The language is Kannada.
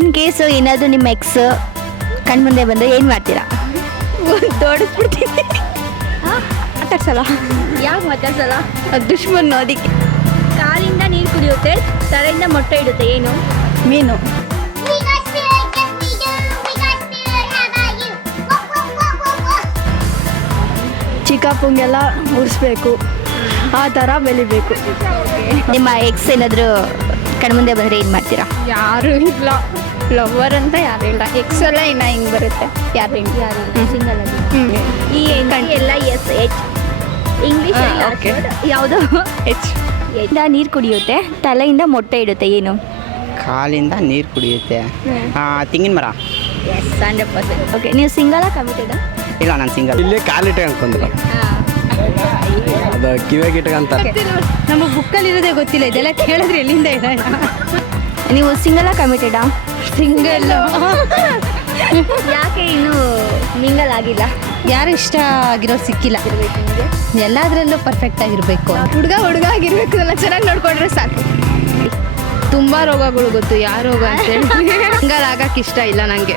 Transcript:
ಇನ್ ಕೇಸ್ ಏನಾದರೂ ನಿಮ್ಮ ಎಕ್ಸ್ ಕಣ್ಮುಂದೆ ಬಂದರೆ ಏನು ಮಾಡ್ತೀರಾ? ತೋಡಿಸ್ಬಿಡ್ತೀನಿ ಮಾತಾಡ್ಸಲ್ಲ? ಯಾಕೆ ಮಾತಾಡ್ಸಲ್ಲ? ದುಶ್ಮನ್ ಅದಕ್ಕೆ ಕಾಲಿಂದ ನೀರು ಕುಡಿಯುತ್ತೆ ತಲೆಯಿಂದ ಮೊಟ್ಟೆ ಇಡುತ್ತೆ ಏನು? ಮೀನು. ಚಿಕ್ಕಪ್ಪಂಗೆಲ್ಲ ಉರಿಸ್ಬೇಕು. ಆ ಥರ ಬೆಳಿಬೇಕು. ನಿಮ್ಮ ಎಕ್ಸ್ ಏನಾದರೂ ಕಣ್ಮುಂದೆ ಬಂದರೆ ಏನು ಮಾಡ್ತೀರಾ? ಯಾರು ಇಲ್ಲ. ಲವರ್ ಅಂತ ಯಾರು ಇಲ್ಲ ಎಕ್ಸ್ ಎಲ್ಲ ಇನ್ನ ಹಿಂಗ್ ಬರುತ್ತೆ. ಯಾರು ಇಲ್ಲ ಯಾರು ಸಿಂಗಲ್ ಅದು E N L S H English ಹಾ, okay. ಯಾವುದು? ಹೆಚ್ಚು ನೀರು ಕುಡಿಯುತ್ತೆ. ತಲೆಯಿಂದ ಮೊಟ್ಟೆ ಇಡುತ್ತೆ ಏನು? ಕಾಲಿಂದ ನೀರು ಕುಡಿಯುತ್ತೆ. ಆ, ತೆಂಗಿನ ಮರ. ಎಸ್ ಹಂಡ್ರೆಡ್ ಪರ್ಸೆಂಟ್ ಓಕೆ ನೀವು ಸಿಂಗಲಾ ಕಮಿಟೆಡ್ ಇಲ್ಲ ನಾನು ಸಿಂಗಲ್ ಇಲ್ಲಿ ಕಾಲಿಟ್ಟೆ ಅನ್ಕೊಂಡ್ರು. ಅದು ಕಿವಿಯಾಗಿ ಇಟ್ಕೊಂತಾರೆ ನಮಗೆ ಬುಕ್ಕಲ್ಲಿ ಇರೋದೇ ಗೊತ್ತಿಲ್ಲ. ಇದೆಲ್ಲ ಕೇಳಿದ್ರೆ ಎಲ್ಲಿಂದ ಇದೆ ನೀವು ಸಿಂಗಲಾ ಕಮಿಟೆಡಾ ಸಿಂಗಲ್. ಯಾಕೆ ಇನ್ನು ಮಿಂಗಲ್ ಆಗಿಲ್ಲ? ಯಾರು ಇಷ್ಟ ಆಗಿರೋ ಸಿಕ್ಕಿಲ್ಲ. ಎಲ್ಲದರಲ್ಲೂ ಪರ್ಫೆಕ್ಟ್ ಆಗಿರಬೇಕು. ಹುಡುಗ ಹುಡುಗ ಆಗಿರ್ಬೇಕು ಎಲ್ಲ ಚೆನ್ನಾಗಿ ನೋಡ್ಕೊಂಡ್ರೆ ಸಾಕು. ತುಂಬಾ ರೋಗಗಳು ಗೊತ್ತು ಯಾವ ರೋಗ ಅಂತ ಹೇಳಿ. ಸಿಂಗಲ್ ಆಗಕ್ಕೆ ಇಷ್ಟ ಇಲ್ಲ ನನಗೆ